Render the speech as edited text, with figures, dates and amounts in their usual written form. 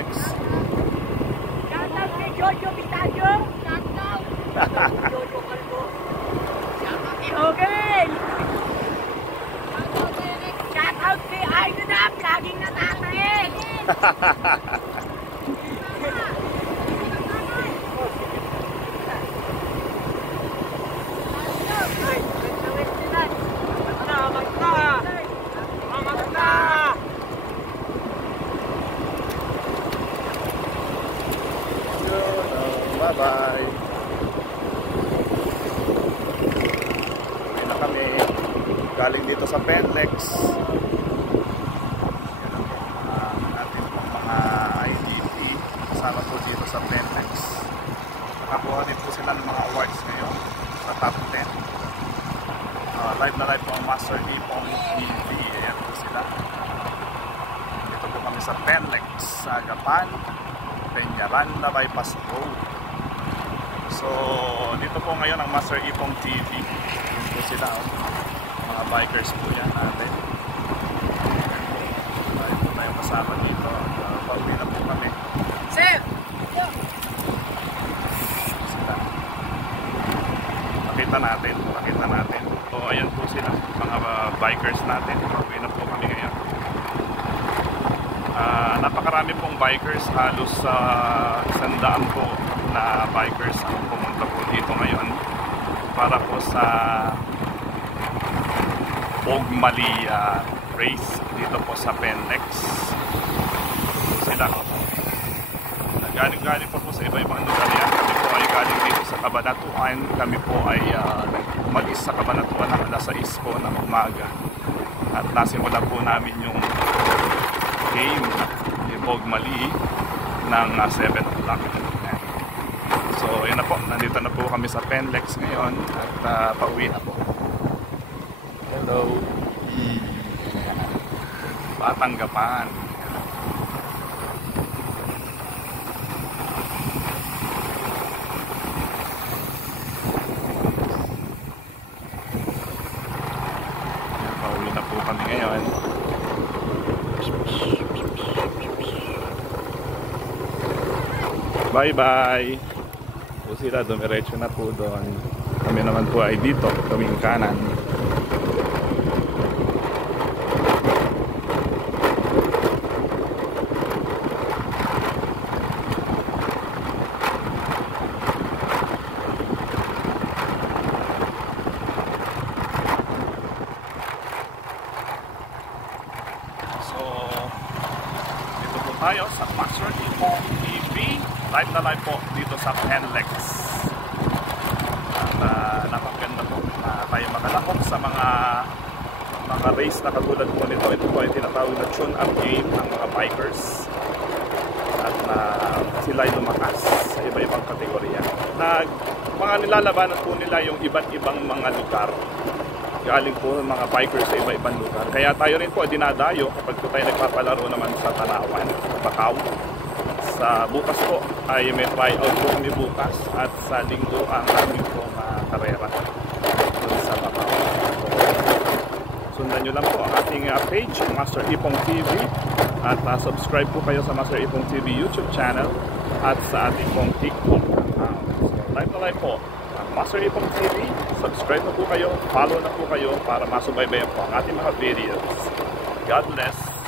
Penlex. Shoutout kay Jojo Pistacho. Shoutout. Jojo Calvo. Shoutout kay Hogan. Shoutout kay Aidenap. Laging natatayin. Bye-bye. Uwi na kami. Galing dito sa Penlex. Ating mga IDP kasama po dito sa Penlex. Nakakuha din po sila ng mga awards ngayon sa top 10. Live na live po ang Master Ipong TV. Ayan po sila. Dito po kami sa Penlex sa Japan, Peñaranda Bypass Road. So dito po ngayon ang Master Ipong TV. Ayan po sila, mga bikers po yan natin. Tayo po tayong kasama dito. Pauwi na po kami. Sir! Sila. Pakita natin. So ayan po sila, mga bikers natin. Pauwi na po kami ngayon. Napakarami pong bikers, halos 100 po na bikers ang pumunta po dito ngayon para po sa Pogmali race dito po sa Penlex. Sila galing pa po sa iba-ibang lugar yan. Kami po ay galing dito sa Cabanatuan. Kami po ay umalis sa Cabanatuan ng alas 6 po ng umaga at nasimula po namin yung game ni Pogmali ng 7 o'clock. So yun na po, nandito na po kami sa Penlex ngayon at pauwi na po. Hello, Batanggapan. Pauwi na po kami ngayon. Bye bye. So sila dumiretso na po doon. Kami naman po ay dito, kaming kanan. So dito po tayo sa Master Ipong TV. Live na live po dito sa Penlex. At napakaganda po na tayo makalahok sa mga race na katulad po nito. Ito po ay tinatawag na tune-up game ng mga bikers. At sila ay lumakas sa iba-ibang kategorya. Mga nilalabanan po nila yung iba't ibang mga lugar. Galing po ng mga bikers sa iba-ibang lugar. Kaya tayo rin po dinadayo kapag po tayo nagpapalaro naman sa Tanawan, Bacau. Sa bukas po ay may tryout po kami bukas at sa linggo ang aming pong karera sa Bacau. Sundan nyo lang po ang ating page, Master Ipong TV, at subscribe po kayo sa Master Ipong TV YouTube channel at sa ating pong TikTok account. So, live na live po ang Master Ipong TV. Subscribe na po kayo, follow na po kayo para masubaybayan po ang ating mga videos. God bless!